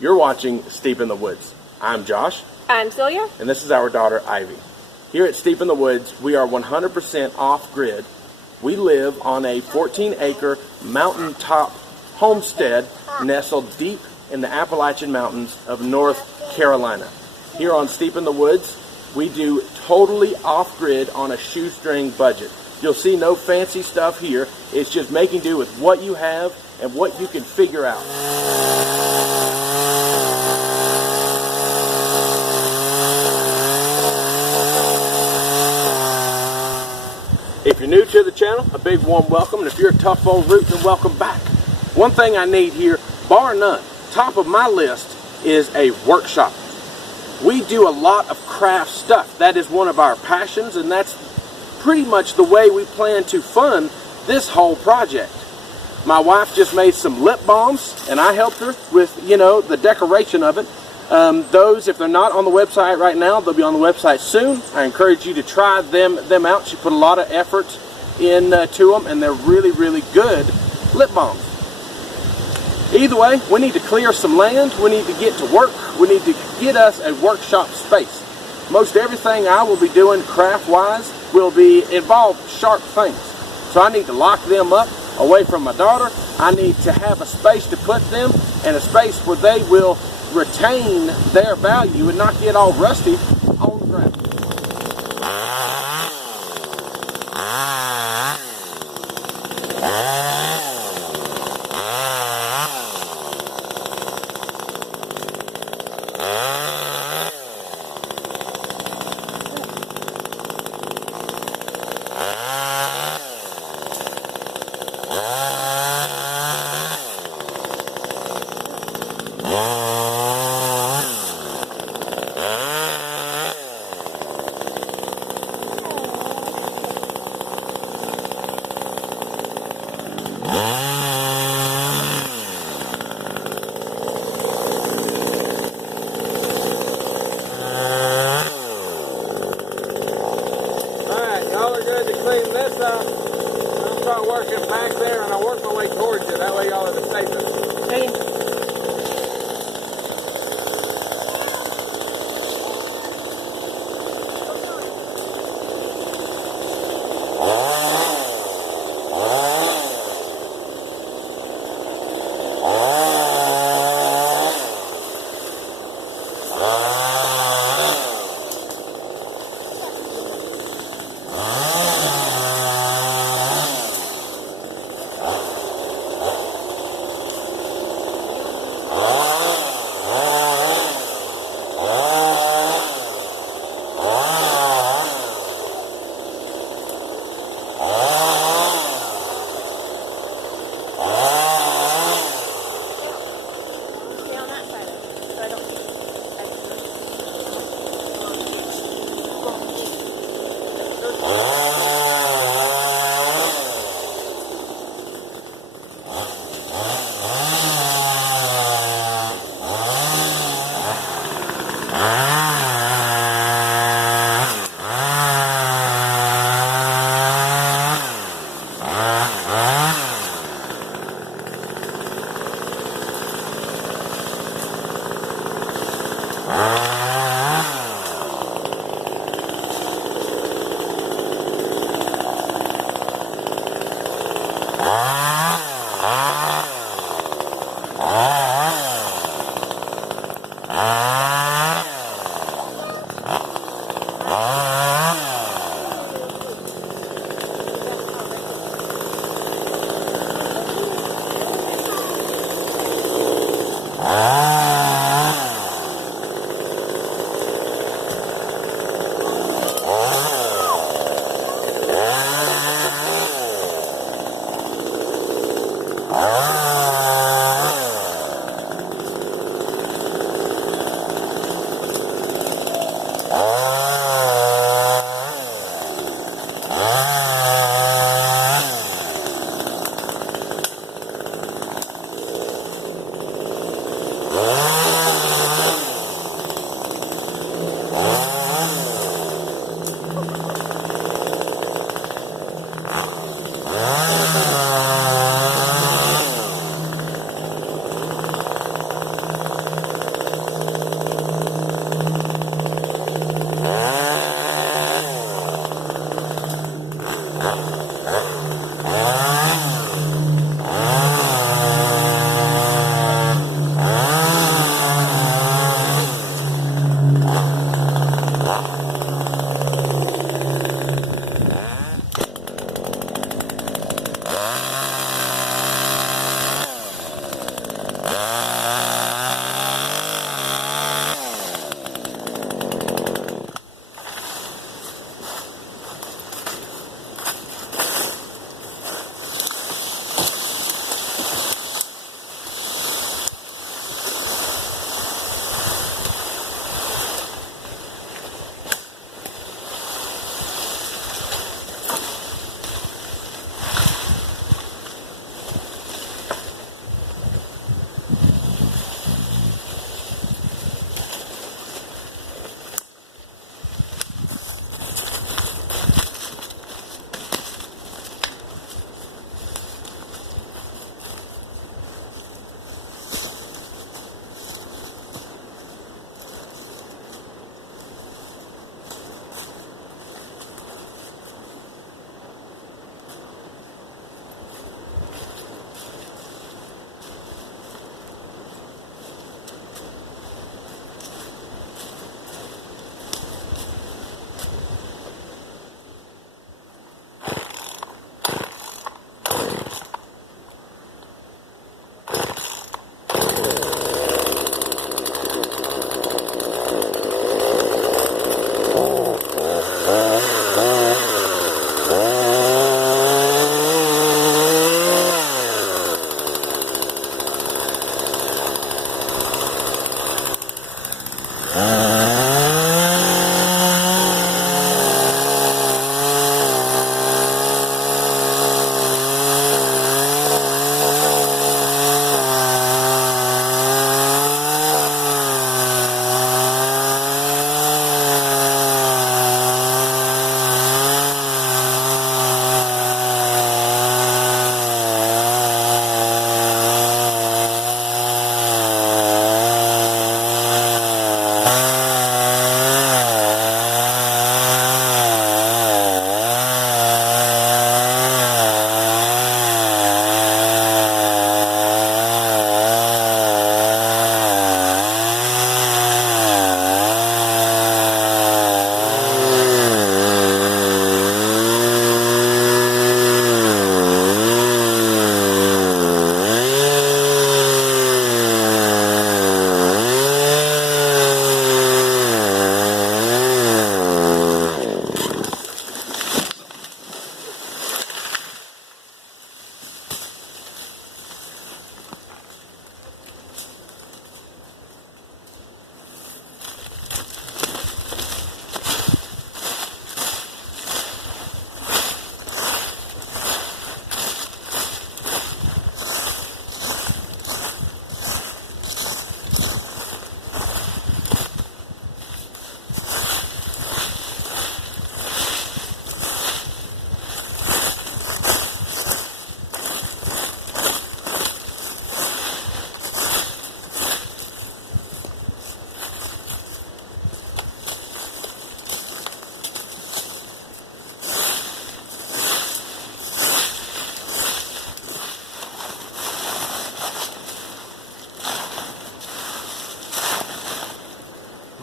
You're watching Steep in the Woods. I'm Josh. I'm Celia. And this is our daughter, Ivy. Here at Steep in the Woods, we are 100% off-grid. We live on a 14-acre mountaintop homestead nestled deep in the Appalachian Mountains of North Carolina. Here on Steep in the Woods, we do totally off-grid on a shoestring budget. You'll see no fancy stuff here. It's just making do with what you have and what you can figure out. If you're new to the channel, a big warm welcome, and if you're a tough old root, then welcome back. One thing I need here, bar none, top of my list is a workshop. We do a lot of craft stuff. That is one of our passions, and that's pretty much the way we plan to fund this whole project. My wife just made some lip balms, and I helped her with, the decoration of it. Those, if they're not on the website right now, they'll be on the website soon. I encourage you to try them out. She put a lot of effort into them, and they're really, really good lip balms. Either way, we need to clear some land. We need to get to work. We need to get us a workshop space. Most everything I will be doing craft-wise will be involve sharp things. So I need to lock them up away from my daughter. I need to have a space to put them and a space where they will retain their value and not get all rusty on the ground.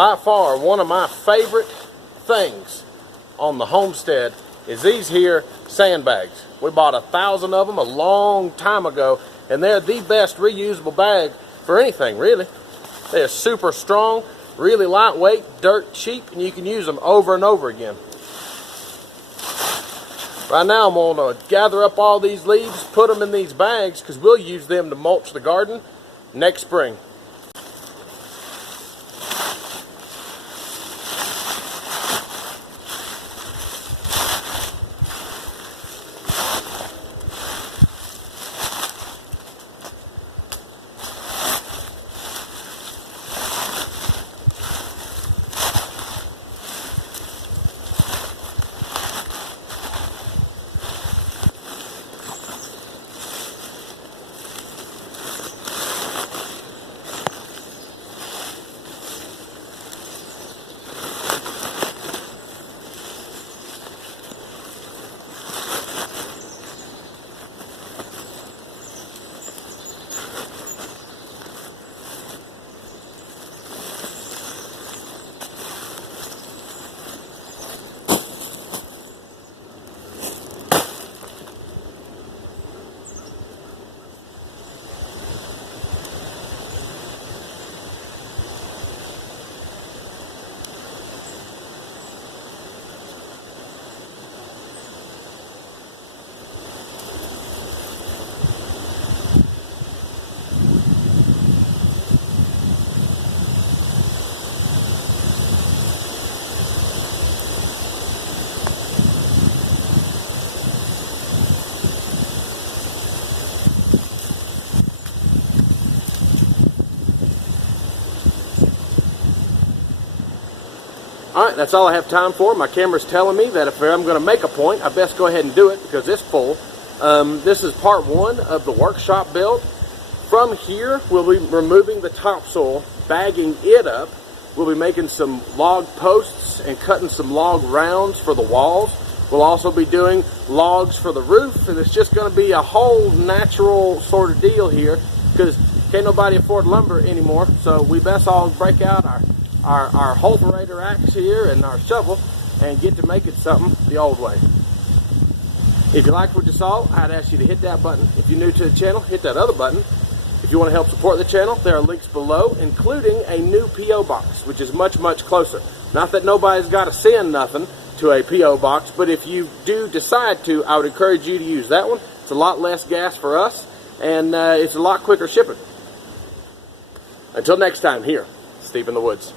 by far one of my favorite things on the homestead is these here sandbags. We bought 1,000 of them a long time ago, and they're the best reusable bag for anything, really. They are super strong, really lightweight, dirt cheap, and you can use them over and over again. Right now I'm going to gather up all these leaves, put them in these bags, because we'll use them to mulch the garden next spring. Alright, that's all I have time for. My camera's telling me that if I'm going to make a point, I best go ahead and do it because it's full. This is part one of the workshop build. From here, we'll be removing the topsoil, bagging it up. We'll be making some log posts and cutting some log rounds for the walls. We'll also be doing logs for the roof, and it's just going to be a whole natural sort of deal here because can't nobody afford lumber anymore, so we best all break out our Hoteche axe here and our shovel and get to making something the old way. If you like what you saw, I'd ask you to hit that button. If you're new to the channel, hit that other button. If you want to help support the channel, there are links below, including a new P.O. box, which is much, much closer. Not that nobody's got to send nothing to a P.O. box, but if you do decide to, I would encourage you to use that one. It's a lot less gas for us, and it's a lot quicker shipping. Until next time, here, Steve in the Woods.